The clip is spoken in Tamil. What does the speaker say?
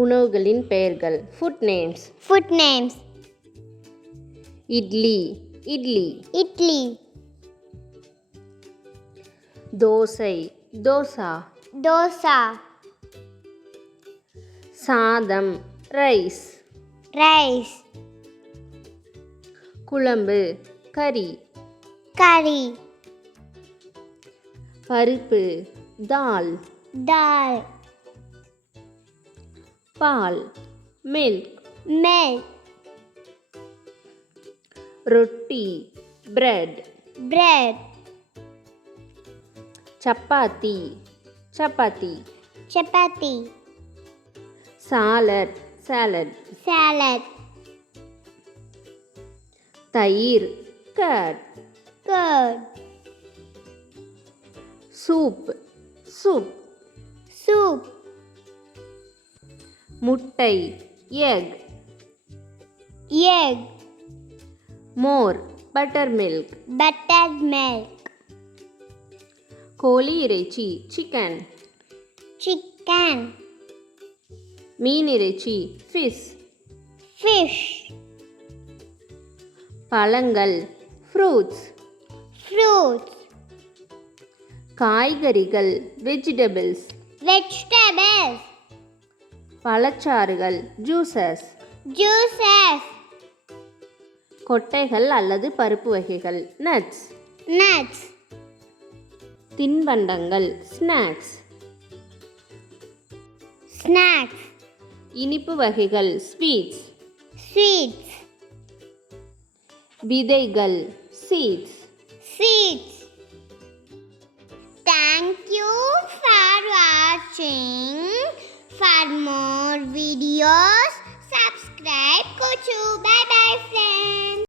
உணவுகளின் பெயர்கள். Food names. Food names. Idli idli. Idli. Dosa dosa. Dosa. சாதம் ரைஸ். Rice. குழம்பு கறி. Curry. பருப்பு தால். Dal. பால் மில்க். Milk. ரொட்டி bread. Bread. Chapati chapati. Chapati. Salad salad. Salad. தயிர் curd. Curd. Soup soup. Soup. முட்டை எக். Egg. மோர் பட்டர் மில்க். Buttered milk. கோழி இறைச்சி சிக்கன். Chicken. மீன் இறைச்சி ஃபிஷ். Fish. பழங்கள் ஃப்ரூட்ஸ். Fruits. காய்கறிகள் வெஜிடபிள்ஸ். Vegetables. பழச்சாறுகள் ஜூசஸ். Juices. கொட்டைகள் அல்லது பருப்பு வகைகள் நட்ஸ். Nuts. தின்பண்டங்கள் ஸ்நாக்ஸ். Snacks. இனிப்பு வகைகள் ஸ்வீட்ஸ். Sweets. விதைகள் seeds. Seeds. Thank you for watching. For more